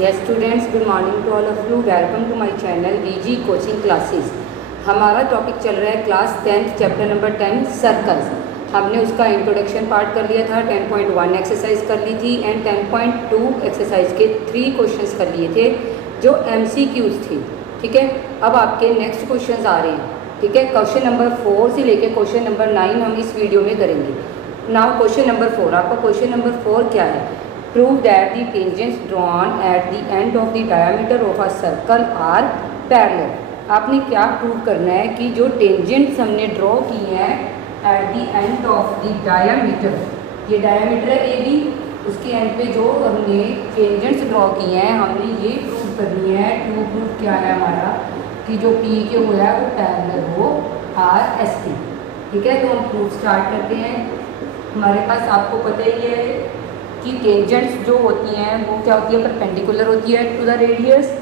Yes students, good morning to all of you. Welcome to my channel VG coaching classes. हमारा topic चल रहा है class 10th chapter number 10 circles. हमने उसका introduction part कर लिया था, 10.1 एक्सरसाइज कर ली थी एंड 10.2 एक्सरसाइज के 3 क्वेश्चंस कर लिए थे जो MCQs थे। ठीक है, अब आपके नेक्स्ट क्वेश्चंस आ रहे हैं। ठीक है, क्वेश्चन नंबर 4 से लेके क्वेश्चन नंबर 9 हम इस वीडियो में करेंगे। नाउ क्वेश्चन नंबर 4, आपका क्वेश्चन नंबर 4 क्या है? Prove that the tangents drawn at the end of the diameter of a circle are parallel। आपने क्या प्रूव करना है कि जो टेंजेंट्स हमने ड्रॉ की हैं at the end of the diameter, ये डायामीटर है AB, उसके एंड पे जो हमने टेंजेंट्स ड्रॉ किए हैं हमने ये प्रूव करनी है। टू प्रूव क्या है हमारा कि जो PQ है वो पैरेलल हो RST। ठीक है, तो हम प्रूफ स्टार्ट करते हैं। हमारे पास आपको पता ही है कि टेंजेंट्स जो होती हैं वो क्या होती है, परपेंडिकुलर होती है टू द रेडियस।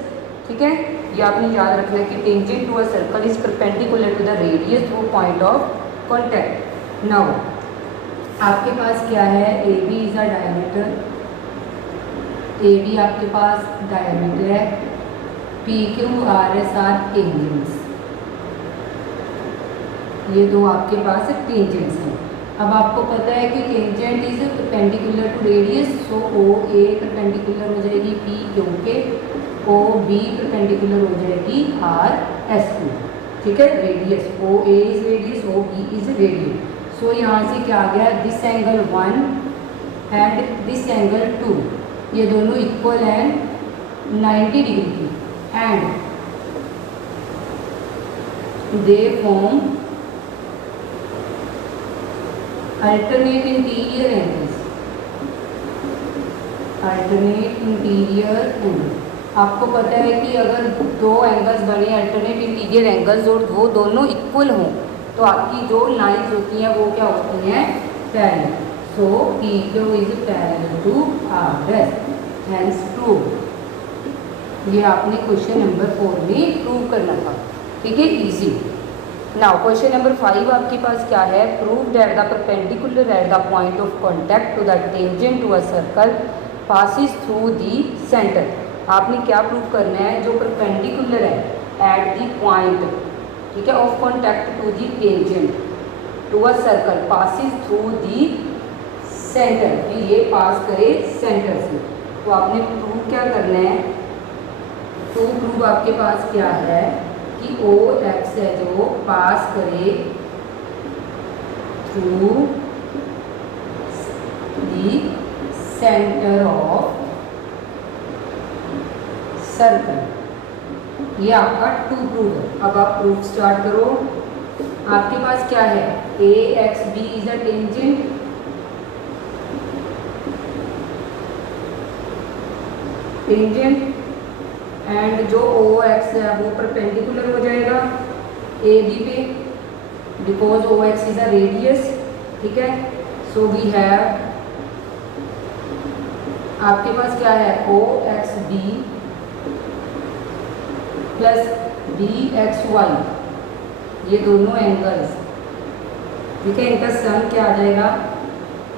ठीक है, ये आपने याद रखना है कि tangent to a circle is perpendicular to the radius through point of contact. Now आपके पास क्या है, AB is a diameter, AB आपके पास डायमीटर है, PQ RS आर टेंजेंट्स, ये दो आपके पास टेंजेंट्स हैं। अब आपको पता है कि tangent is perpendicular to radius, so OA perpendicular हो जाएगी PQ के, OB परपेंडिकुलर हो जाएगी RSQ। ठीक है, radius OA is radius, OB is radius. So यहाँ से क्या आ गया, this angle 1 and this angle 2, ये दोनों इक्वल हैं 90 डिग्री की and they form alternate interior angles, alternate interior angles। आपको पता है कि अगर दो एंगल्स बने अल्टरनेट इंटीरियर एंगल्स और वो दोनों इक्वल हों तो आपकी जो लाइंस होती हैं वो क्या होती हैं, parallel. So PQ is parallel to RS, hence prove. ये आपने क्वेश्चन नंबर 4 में प्रूव करना था। ठीक है, इजी। नाउ क्वेश्चन नंबर 5 आपके पास क्या है, prove that the perpendicular at the point of contact to the tangent to a circle passes through the centre. आपने क्या प्रूव करना है, जो परपेंडिकुलर है एट द पॉइंट, ठीक है, of contact to the tangent to a circle passes through the centre, कि ये पास करे सेंटर से। तो आपने प्रूव क्या करना है, तो प्रूव आपके पास क्या है कि OX है जो पास करे through the centre of circle. ये आपका टू प्रूव है। अब आप प्रूफ स्टार्ट करो। आपके पास क्या है, AXB is a tangent, and जो OX है वो परपेंडिकुलर हो जाएगा AB पे, because OX is a radius. ठीक है, सो वी हैव आपके पास क्या है, OXB प्लस BXY, ये दोनों एंगल्स, ठीक है, इनका सम क्या आ जाएगा,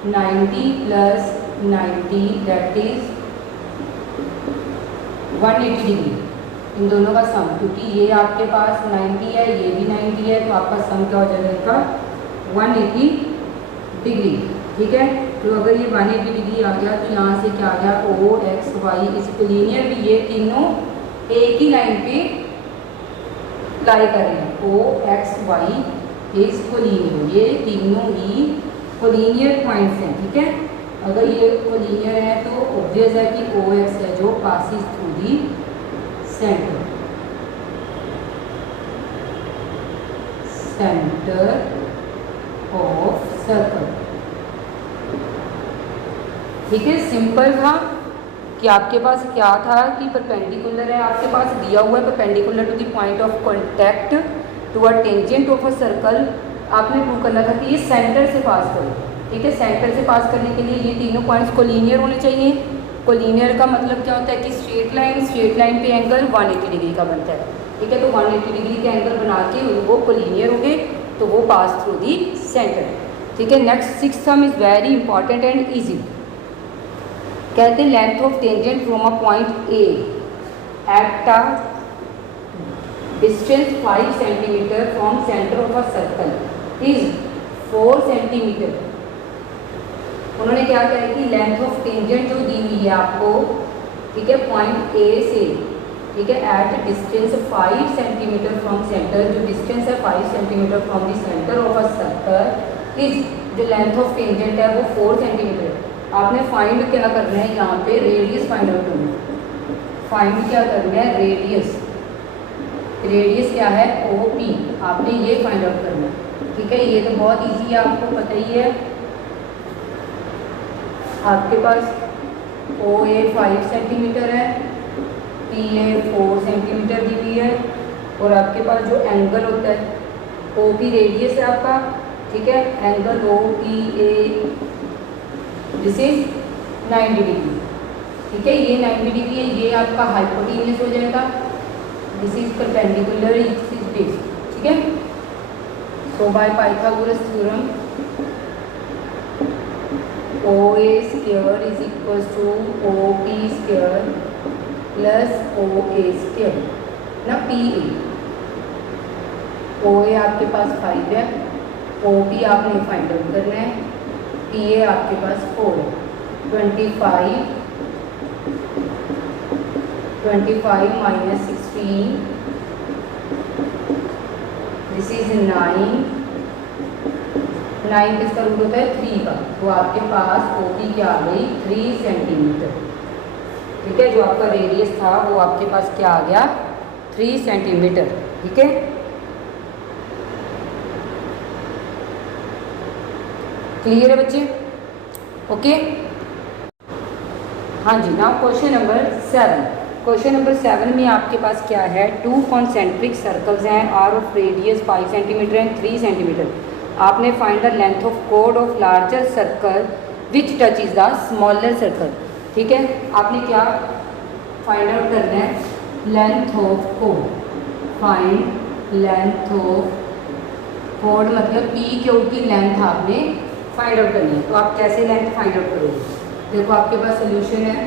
90 प्लस 90 दैट इज 180 डिग्री, इन दोनों का सम, क्योंकि ये आपके पास 90 है ये भी 90 है, तो आपका सम क्या हो जाएगा इसका 180 डिग्री। ठीक है, तो अगर ये 180 डिग्री आ गया तो यहाँ से क्या आ गया, OXY इज कोलिनियर भी, ये तीनों एक ही लाइन पे लाई कर रहे हैं। OXY इज कोलिनियर, ये तीनों ही कोलिनियर पॉइंट्स हैं। ठीक है, अगर ये कोलिनियर है तो ऑब्वियस है कि OX है जो passes through the centre of circle. ठीक है, सिंपल था कि आपके पास क्या था कि परपेंडिकुलर है, आपके पास दिया हुआ है perpendicular to the point of contact to a tangent of a circle. आपने प्रूव करना था कि ये सेंटर से पास करो। ठीक है, सेंटर से पास करने के लिए ये तीनों पॉइंट्स कोलिनियर होने चाहिए। कोलिनियर का मतलब क्या होता है कि स्ट्रेट लाइन पे एंगल 180 डिग्री का बनता है। ठीक है, तो 180 डिग्री के एंगल बना के वो कोलिनियर हो गए तो वो पास थ्रू दी सेंटर। ठीक है, next 6th some is very important and easy. कहते हैं length of tangent from a point A at a distance 5 centimetre from centre of a circle is 4 centimetre. उन्होंने क्या कहा कि लेंथ ऑफ टेंजेंट जो दी हुई है आपको, ठीक है, पॉइंट ए से, ठीक है, at distance 5 centimetre from centre, जो डिस्टेंस है 5 centimetre from the centre of a circle is, जो लेंथ ऑफ टेंजेंट है वो 4 सेंटीमीटर। आपने फाइंड क्या करना है, यहाँ पे रेडियस फाइंड आउट करना है। फाइंड क्या करना है, रेडियस। रेडियस क्या है, OP, आपने ये फाइंड आउट करना है, ठीक है। ये तो बहुत इजी है, आपको पता ही है। आपके पास OA 5 सेंटीमीटर है, PA 4 सेंटीमीटर दी हुई है, और आपके पास जो एंगल होता है OP रेडियस है आपका, ठीक है। Angle OPA this is 90 degree, ठीक है। ये 90 डिग्री है, ये आपका हाइपोटेन्यूज हो जाएगा। This is perpendicular, this is base, ठीक है। So by Pythagoras theorem OA square is equal to OP square plus OA square ना PA। OA आपके पास 5 है, OP आपने फाइंड आउट करना है, PA आपके पास 4 है। 25 माइनस 16 दिस इज 9 किसका रूट होता है, 3 का। तो आपके पास OP क्या आ गई, 3 सेंटीमीटर, ठीक है। जो आपका रेडियस था वो आपके पास क्या आ गया, 3 सेंटीमीटर, ठीक है। क्लियर है बच्चे, ओके। हाँ जी, now question number 7। Question number 7 में आपके पास क्या है, 2 कॉन्सेंट्रिक सर्कल्स हैं, are of radius 5 centimetre and 3 centimetre. आपने फाइंड द लेंथ ऑफ कोड of larger circle which touches the smaller circle, ठीक है। आपने क्या फाइंड आउट करना है, लेंथ ऑफ कोड। फाइंड लेंथ ऑफ कोड मतलब PQ की लेंथ आपने फाइंड आउट करनी है। तो आप कैसे लेंथ फाइंड आउट करोगे, देखो आपके पास सोल्यूशन है।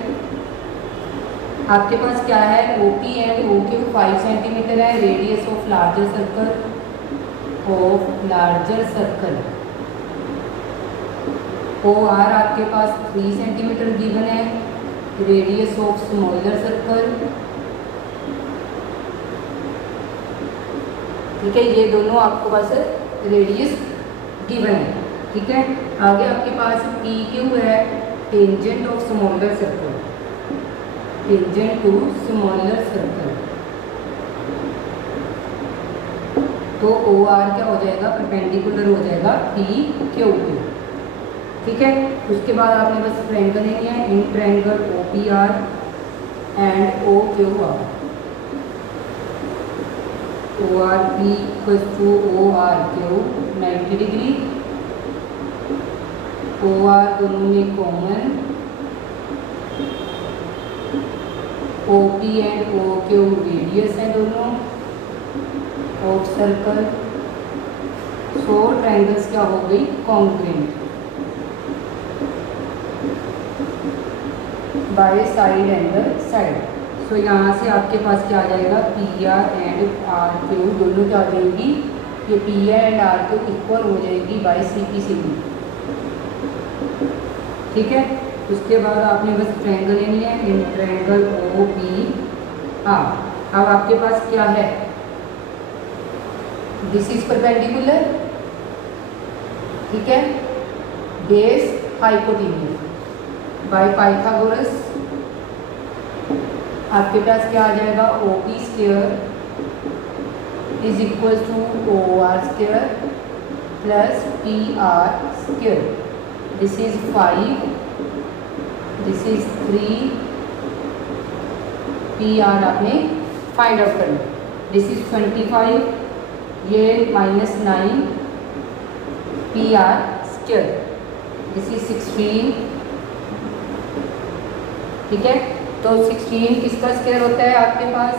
आपके पास क्या है, OP एंड OQ 5 सेंटीमीटर है, radius of larger circle OR आपके पास 3 सेंटीमीटर गिवन है, रेडियस ऑफ स्मॉलर सर्कल, ठीक है। ये दोनों आपके पास रेडियस गिवन है, ठीक है। आगे आपके पास PQ है, tangent of smaller circle, tangent to smaller circle. तो OR क्या हो जाएगा, परपेंडिकुलर हो जाएगा PQ के, ठीक है। उसके बाद आपने बस ट्रायंगल लेनी है, in triangle OPR and OQR। ORP equals to ORQ 90 degree. OR दोनों में common, OP and OQ radius है दोनों ऑफ सर्कल। सो ट्रायंगल्स क्या हो गई, congruent by side angle side. So यहाँ से आपके पास क्या आ जाएगा, PR एंड RQ दोनों क्या आ जाएगी, ये PR एंड RQ इक्वल हो जाएगी बाय CP/CD, ठीक है। उसके बाद आपने बस ट्रायंगल लेनी है, इन ट्रायंगल OPR। अब आपके पास क्या है, दिस इज परपेंडिकुलर, ठीक है, बेस हाइपोटेन्यूज बाय पाइथागोरस। आपके पास क्या आ जाएगा, OP square is equal to OR square plus PR square. This is 5, this is 3, PR आपने फाइंड आउट करना। दिस इज 25, ये -9 PR स्क्वायर, दिस इज 16, ठीक है। तो 16 किसका स्क्वायर होता है आपके पास,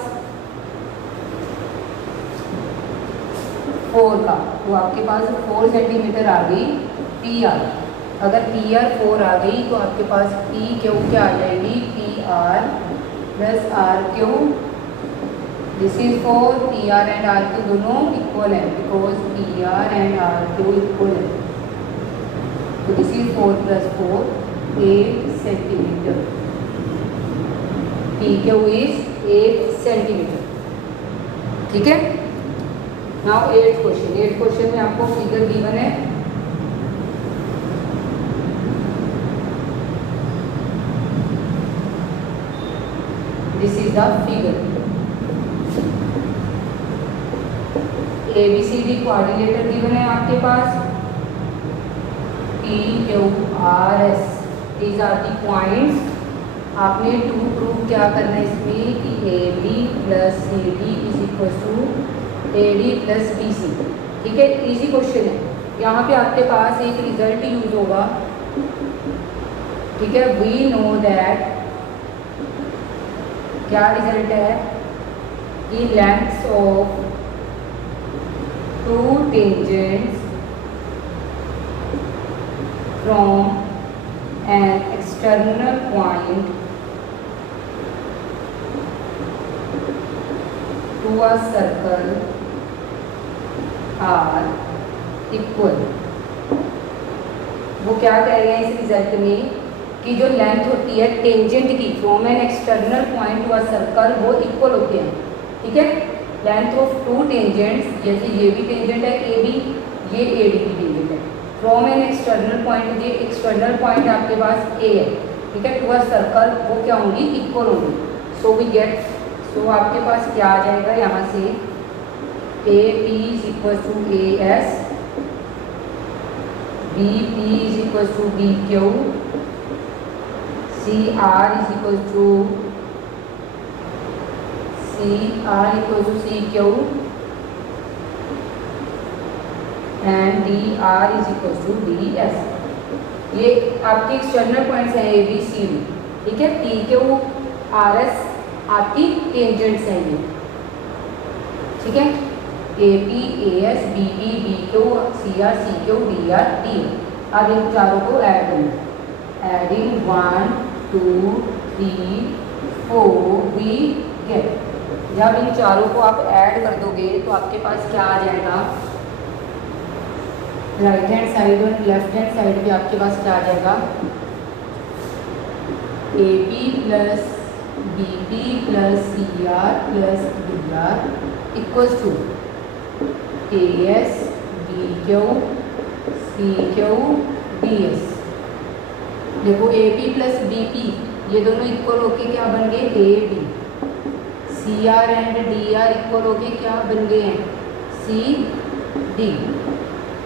4 का। तो आपके पास 4 सेंटीमीटर आ गई PR। अगर पी आर 4 आ गई तो आपके पास पी क्यू क्या आ जाएगी, P R plus R Q. This is 4, P R and R Q दोनों इक्वल है because P R and R Q equal है। तो this is 4 plus 4 8 centimetre. P Q is 8 centimetre. ठीक है। Now 8th question. 8th question में आपको figure given है। This is the figure. ABCD coordinator given है आपके पास, PQRS, these are the points. आपने टू प्रूव क्या करना है इसमें कि AB plus CD is equal to AD plus BC। ठीक है, इजी क्वेश्चन है। यहाँ पे आपके पास एक रिजल्ट यूज होगा। ठीक है, वी नो दैट, क्या रिजल्ट है कि lengths of two tangents from an external point to a circle are equal. वो क्या कह रहे हैं इस रिजल्ट में कि जो लेंथ होती है टेंजेंट की from an external point to a circle वो इक्वल होते हैं। ठीक है, लेंथ ऑफ टू टेंजेंट्स, जैसे ये भी टेंजेंट है ए बी, ये ए डी की टेंजेंट है, फ्रॉम एन एक्सटर्नल पॉइंट, ये एक्सटर्नल पॉइंट आपके पास ए है। ठीक है, टू अ सर्कल वो क्या होंगी, इक्वल होंगी। सो वी गेट, सो आपके पास क्या आ जाएगा यहाँ से, A P is equal to A S, B P is equal to B Q, C R is equal to C Q and D R is equal to D S. ये आपके external points हैं ए B सी D. ठीक है, P Q R S आपकी tangents हैं ये। ठीक है, A P A S B B B Q C Q D R D. अब इन चारों को ऐड करें, एडिंग 1 2 3 4 वी गेट। जब इन चारों को आप ऐड कर दोगे तो आपके पास क्या आ जाएगा, राइट हैंड साइड और लेफ्ट हैंड साइड भी आपके पास क्या आ जाएगा, A P plus B P plus C R plus D R equals to A S B Q C Q D S. देखो A P plus B P ये दोनों इक्वल होके क्या बन गए, A B. C R and D R equal होके क्या बन गए हैं, C D.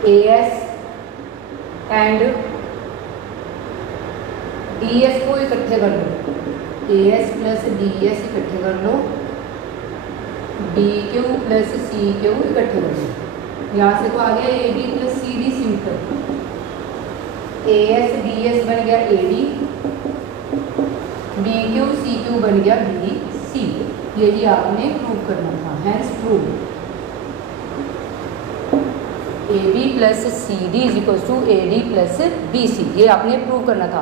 A S and D S को इकट्ठे कर लो, A S plus D S इकट्ठे कर लो, B Q plus C Q इकट्ठे कर लो। यहाँ से तो आ गया A B plus C D simple. A S B S बन गया A D, B Q C Q बन गया बी सी। यही आपने प्रूव करना था, hence prove A B plus C D is equal to A D plus B C. ये आपने प्रूव करना था।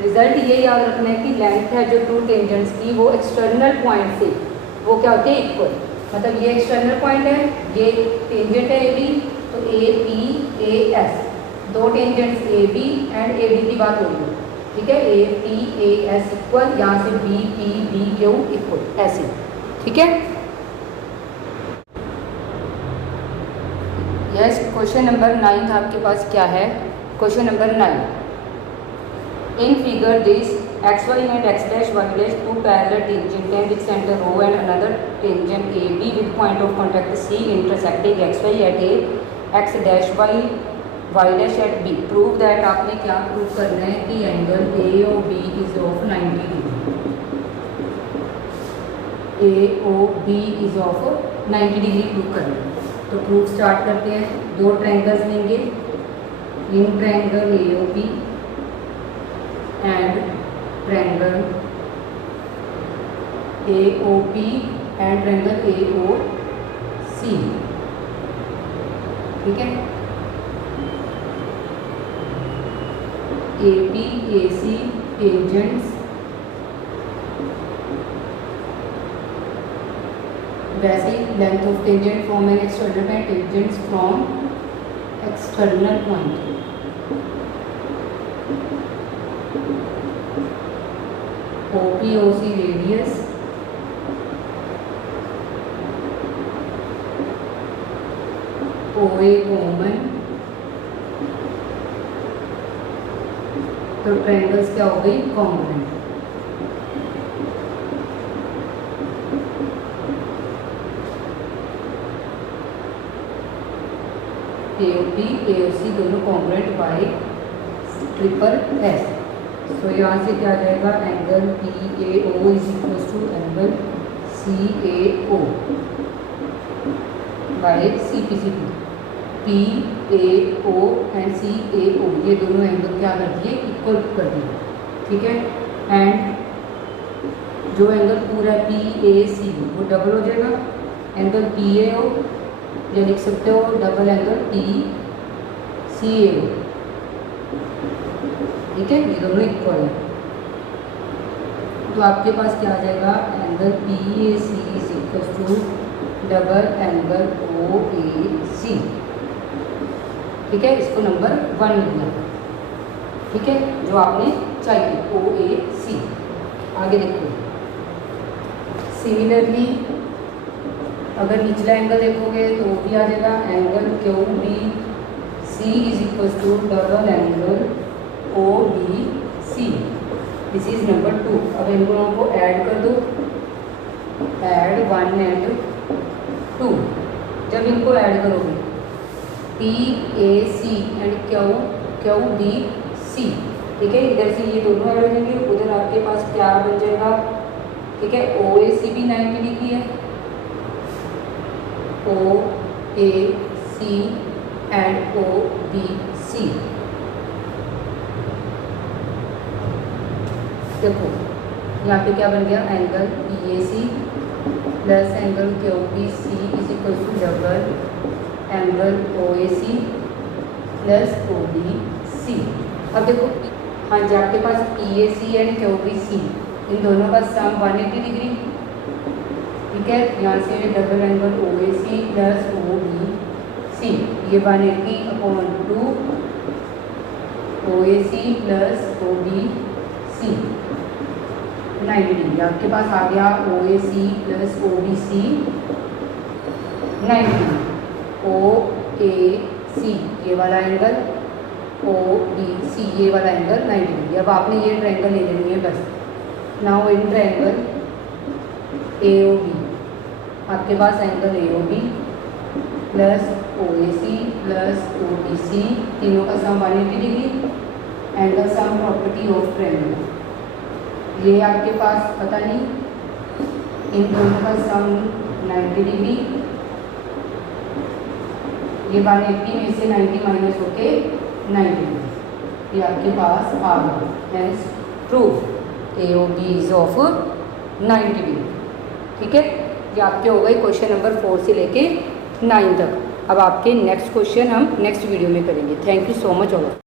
रिजल्ट ये याद रखना है कि लेंथ है जो टू टेंजेंट्स की वो एक्सटर्नल पॉइंट से वो क्या होते हैं, इक्वल। मतलब ये एक्सटर्नल पॉइंट है, ये टेंजेंट है ए बी, तो ए पी ए एस, दो tangents A B and A D की बात हो रही है। ठीक है, A P A S equal, यहाँ से B P B Q equal, ऐसे। ठीक है, यस। क्वेश्चन नंबर 9 आपके पास क्या है, question number 9, in figure this X Y and X dash Y dash two parallel tangent हैं with centre O and another tangent A B with point of contact C intersecting X Y at A, X dash Y dash at B. Prove that, आपने क्या prove करना है कि angle A O B is of 90 degree. A O B is of 90 degree prove करना है। तो proof start करते हैं। दो ट्रायंगल्स लेंगे, in triangle A O B and triangle A O P and triangle A O C. ठीक है, AP AC tangents वैसे length of tangent from an external and tangents from external point. OP OC radius OA common, तो triangles क्या हो गई congruent. AOP AOC दोनों congruent by triple S। तो यहाँ से क्या आ जाएगा angle PAO is equal to angle CAO by CPCP। PAO and CAO ये दोनों एंगल क्या कर दिए इक्वल कर दिए, ठीक है। एंड जो एंगल पूरा PAC वो डबल हो जाएगा एंगल PAO, या लिख सकते हो डबल एंगल TCAO, ठीक है। ये दोनों इक्वल है, तो आपके पास क्या आ जाएगा angle PAC is equal to double angle OAC, ठीक है। इसको नंबर 1 लिखना, ठीक है, जो आपने चाहिए OAC। आगे देखो, सिमिलरली अगर निचला एंगल देखोगे तो वो भी आ जाएगा angle QBC is equal to double angle OBC। This is number 2। अब इन दोनों को ऐड कर दो, ऐड 1 एंड 2। जब इनको ऐड करोगे PAC एंड QBC, ठीक है, इधर से ये दोनों ऐड हो जाएंगे, उधर आपके पास क्या बन जाएगा, ठीक है। OAC भी 90 डिग्री है, OAC एंड OBC। देखो यहाँ पे क्या बन गया angle PAC plus angle QBC is equal to double angle OAC plus OBC। अब देखो हाँ जी, आपके पास PAC एंड QBC इन दोनों का सम 180 डिग्री, ठीक है। यहाँ से double angle OAC plus OBC ये 180/2 OAC प्लस OBC 90 डिग्री। आपके पास आ गया OAC plus OBC 90 degree. OAC ये वाला एंगल, OBC ये वाला एंगल 90 डिग्री। अब आपने ये ट्रायंगल ले लेनी है बस। नाउ इन ट्रायंगल AOB आपके पास angle AOB plus OAC plus OBC तीनों का sum 180 degree. Angle sum property of triangle ये आपके पास पता नहीं, इन दोनों का सम 90 डिग्री। ये 180 में से 90 माइनस होके 90 डिग्री, ये आपके पास आ गया। Hence proof AOB is of 90 degree, ठीक है। ये आपके हो गए क्वेश्चन नंबर 4 से लेके 9 तक। अब आपके नेक्स्ट क्वेश्चन हम नेक्स्ट वीडियो में करेंगे। Thank you so much all.